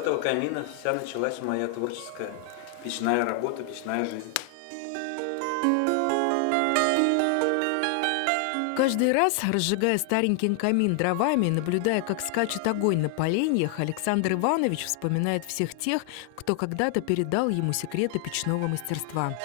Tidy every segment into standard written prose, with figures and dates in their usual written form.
этого камина вся началась моя творческая печная работа, печная жизнь. Каждый раз, разжигая старенький камин дровами и наблюдая, как скачет огонь на поленьях, Александр Иванович вспоминает всех тех, кто когда-то передал ему секреты печного мастерства.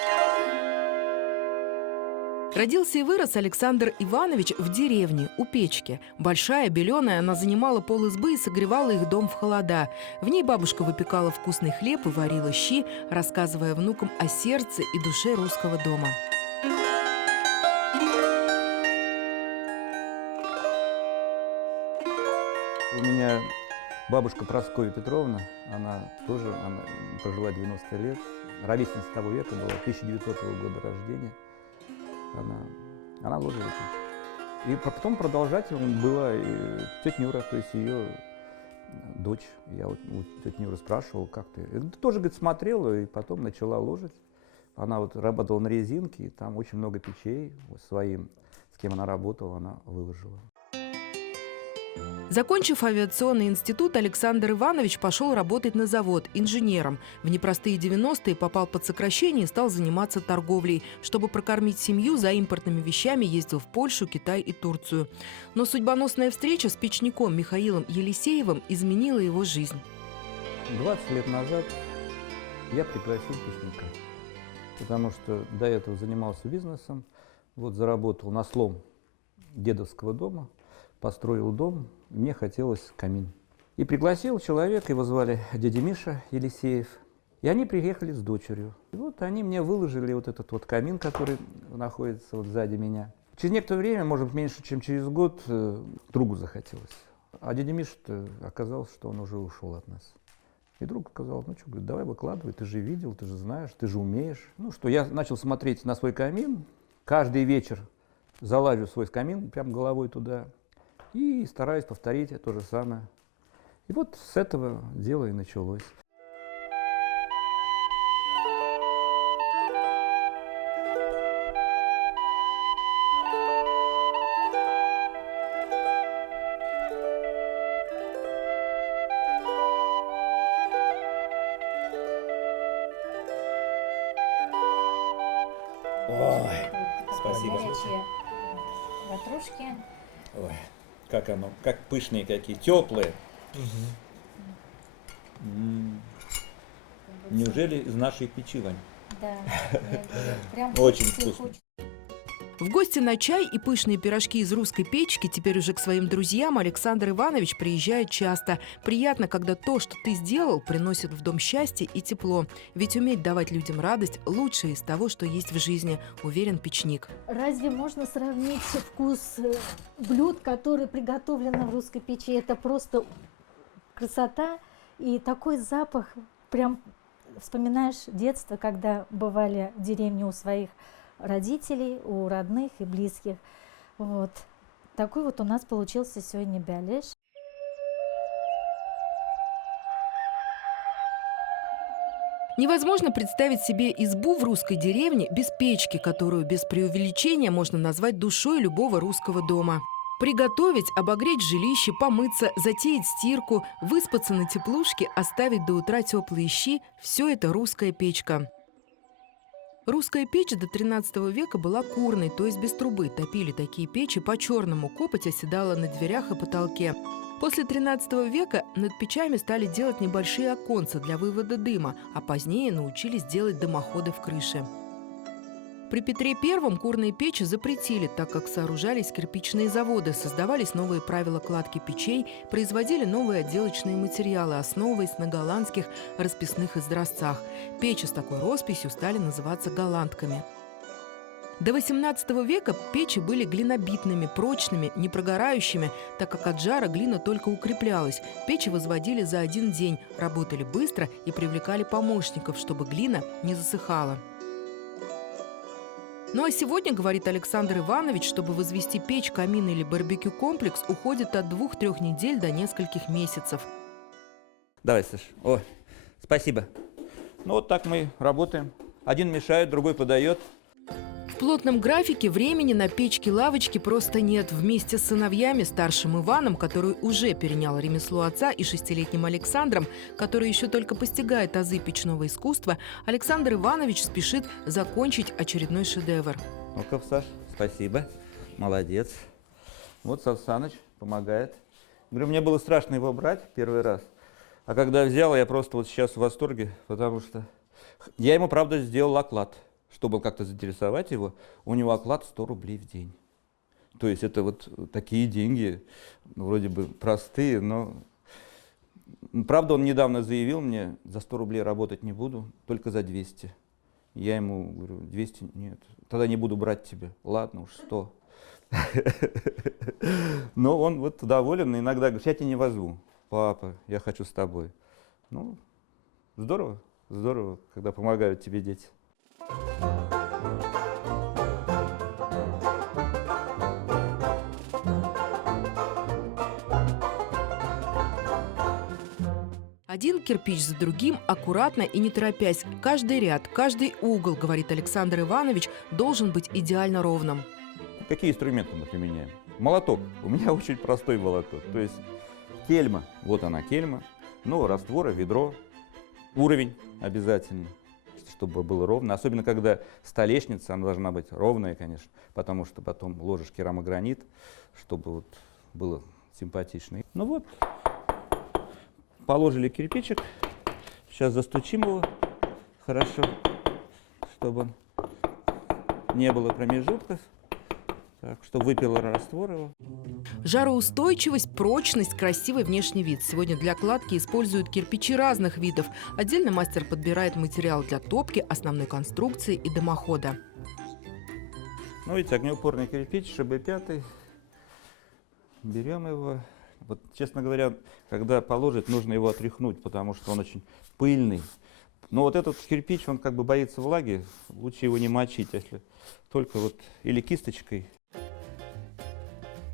Родился и вырос Александр Иванович в деревне, у печки. Большая, беленая, она занимала пол избы и согревала их дом в холода. В ней бабушка выпекала вкусный хлеб и варила щи, рассказывая внукам о сердце и душе русского дома. У меня бабушка Прасковья Петровна, она прожила 90 лет, ровесница того века была, 1900 года рождения. Она ложила печь. И потом продолжателем была и тетя Нюра, то есть ее дочь. Я вот у тети Нюры спрашивал, как ты? И тоже, говорит, смотрела и потом начала ложить. Она вот работала на резинке, и там очень много печей вот своим, с кем она работала, она выложила. Закончив авиационный институт, Александр Иванович пошел работать на завод инженером. В непростые 90-е попал под сокращение и стал заниматься торговлей. Чтобы прокормить семью, за импортными вещами ездил в Польшу, Китай и Турцию. Но судьбоносная встреча с печником Михаилом Елисеевым изменила его жизнь. 20 лет назад я прекратил печника, потому что до этого занимался бизнесом, вот заработал на слом дедовского дома, построил дом, мне хотелось камин. И пригласил человека, его звали дядя Миша Елисеев, и они приехали с дочерью. И вот они мне выложили вот этот вот камин, который находится вот сзади меня. Через некоторое время, может быть, меньше, чем через год, другу захотелось. А дядя Миша-то оказалось, что он уже ушел от нас. И друг сказал, ну что, говорит, давай выкладывай, ты же видел, ты же знаешь, ты же умеешь. Ну что, я начал смотреть на свой камин, каждый вечер залазю в свой камин, прям головой туда, и стараюсь повторить то же самое. И вот с этого дело и началось. Ой, спасибо. Горячие ватрушки. Ой, как оно, как пышные какие, теплые. Неужели из нашей печи, Вань? Да, прям Очень хочется и вкусно. хочется. В гости на чай и пышные пирожки из русской печки теперь уже к своим друзьям Александр Иванович приезжает часто. Приятно, когда то, что ты сделал, приносит в дом счастье и тепло. Ведь уметь давать людям радость – лучшее из того, что есть в жизни, уверен печник. Разве можно сравнить вкус блюд, которые приготовлены в русской печи? Это просто красота и такой запах. Прям вспоминаешь детство, когда бывали в деревне у своих родителей, у родных и близких. Вот. Такой вот у нас получился сегодня бялеш. Невозможно представить себе избу в русской деревне без печки, которую без преувеличения можно назвать душой любого русского дома. Приготовить, обогреть жилище, помыться, затеять стирку, выспаться на теплушке, оставить до утра теплые щи – все это русская печка. Русская печь до XIII века была курной, то есть без трубы. Топили такие печи по-черному, копоть оседала на дверях и потолке. После XIII века над печами стали делать небольшие оконца для вывода дыма, а позднее научились делать дымоходы в крыше. При Петре I курные печи запретили, так как сооружались кирпичные заводы, создавались новые правила кладки печей, производили новые отделочные материалы, основываясь на голландских расписных изразцах. Печи с такой росписью стали называться голландками. До XVIII века печи были глинобитными, прочными, не прогорающими, так как от жара глина только укреплялась. Печи возводили за один день, работали быстро и привлекали помощников, чтобы глина не засыхала. Ну а сегодня, говорит Александр Иванович, чтобы возвести печь, камин или барбекю-комплекс, уходит от 2-3 недель до нескольких месяцев. Давай, Саш. О, спасибо. Ну вот так мы работаем. Один мешает, другой подает. В плотном графике времени на печки-лавочки просто нет. Вместе с сыновьями, старшим Иваном, который уже перенял ремесло отца, и 6-летним Александром, который еще только постигает азы печного искусства, Александр Иванович спешит закончить очередной шедевр. Ну-ка, Саш, спасибо, молодец. Вот Сансаныч помогает. Говорю, мне было страшно его брать первый раз, а когда взял, я просто вот сейчас в восторге, потому что я ему, правда, сделал оклад. Чтобы как-то заинтересовать его, у него оклад 100 рублей в день. То есть это вот такие деньги, вроде бы простые, но... Правда, он недавно заявил мне, за 100 рублей работать не буду, только за 200. Я ему говорю, 200 нет, тогда не буду брать тебя. Ладно уж, 100. Но он вот доволен, и иногда говорит, я тебя не возьму. Папа, я хочу с тобой. Ну, здорово, здорово, когда помогают тебе дети. Один кирпич за другим, аккуратно и не торопясь. Каждый ряд, каждый угол, говорит Александр Иванович, должен быть идеально ровным. Какие инструменты мы применяем? Молоток. У меня очень простой молоток. То есть кельма, вот она кельма, но растворы, ведро, уровень обязательно, чтобы было ровно. Особенно, когда столешница, она должна быть ровная, конечно, потому что потом ложишь керамогранит, чтобы вот было симпатично. Ну вот, положили кирпичик, сейчас застучим его хорошо, чтобы не было промежутков, так, чтобы выпил раствор его. Жароустойчивость, прочность, красивый внешний вид. Сегодня для кладки используют кирпичи разных видов. Отдельно мастер подбирает материал для топки, основной конструкции и дымохода. Ну, видите, огнеупорный кирпич, ШБ5. Берем его. Вот, честно говоря, когда положить, нужно его отряхнуть, потому что он очень пыльный. Но вот этот кирпич, он как бы боится влаги, лучше его не мочить, если только вот или кисточкой.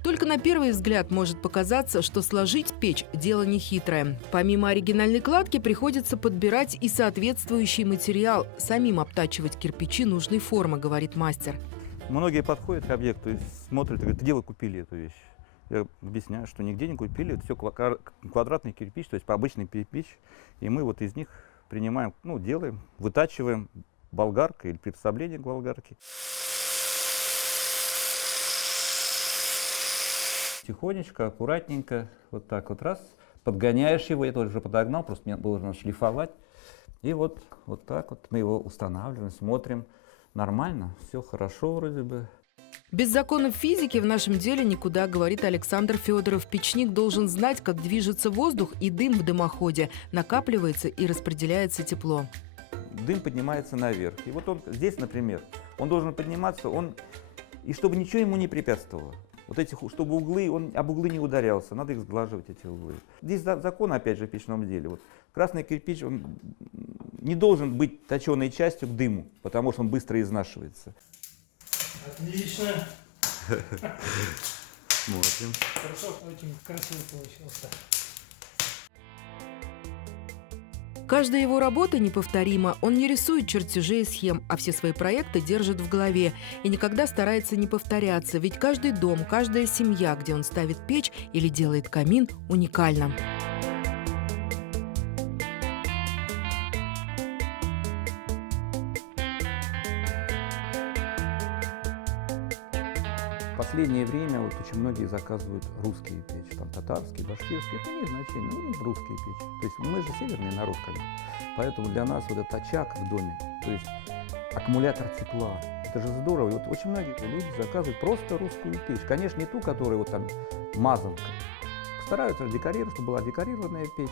Только на первый взгляд может показаться, что сложить печь – дело нехитрое. Помимо оригинальной кладки приходится подбирать и соответствующий материал, самим обтачивать кирпичи нужной формы, говорит мастер. Многие подходят к объекту и смотрят и говорят, где вы купили эту вещь? Я объясняю, что нигде не купили, это все квадратный кирпич, то есть обычный кирпич, и мы вот из них принимаем, ну, делаем, вытачиваем болгаркой или приспособление к болгарке. Тихонечко, аккуратненько, вот так вот раз, подгоняешь его, я тоже уже подогнал, просто мне было нужно шлифовать. И вот так вот мы его устанавливаем, смотрим, нормально, все хорошо вроде бы. Без законов физики в нашем деле никуда, говорит Александр Федоров. Печник должен знать, как движется воздух и дым в дымоходе. Накапливается и распределяется тепло. Дым поднимается наверх. И вот он здесь, например, он должен подниматься, и чтобы ничего ему не препятствовало. Вот эти, чтобы углы, он об углы не ударялся, надо их сглаживать, эти углы. Здесь закон, опять же, в печном деле. Вот красный кирпич, он не должен быть точеной частью к дыму, потому что он быстро изнашивается. Отлично. Смотрим. Хорошо, очень красиво получился. Каждая его работа неповторима. Он не рисует чертежей и схем, а все свои проекты держит в голове. И никогда старается не повторяться, ведь каждый дом, каждая семья, где он ставит печь или делает камин, уникальна. В последнее время вот очень многие заказывают русские печи, там татарские, башкирские, это не имеет значения, ну, русские печи. То есть мы же северный народ, как бы. Поэтому для нас вот этот очаг в доме, то есть аккумулятор тепла, это же здорово. И вот очень многие люди заказывают просто русскую печь. Конечно, не ту, которая вот там мазанка. Стараются декорировать, чтобы была декорированная печь.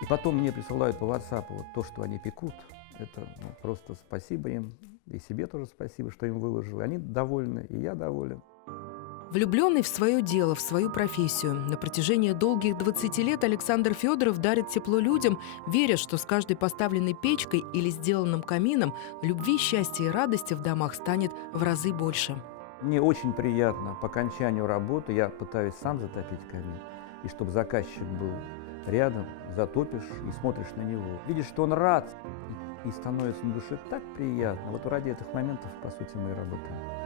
И потом мне присылают по WhatsApp вот то, что они пекут. Это просто спасибо им. И себе тоже спасибо, что им выложил. Они довольны, и я доволен. Влюбленный в свое дело, в свою профессию. На протяжении долгих 20 лет Александр Федоров дарит тепло людям, веря, что с каждой поставленной печкой или сделанным камином любви, счастья и радости в домах станет в разы больше. Мне очень приятно, по окончанию работы я пытаюсь сам затопить камин. И чтобы заказчик был рядом, затопишь и смотришь на него. Видишь, что он рад. и становится на душе так приятно. Вот ради этих моментов, по сути, мы и работаем.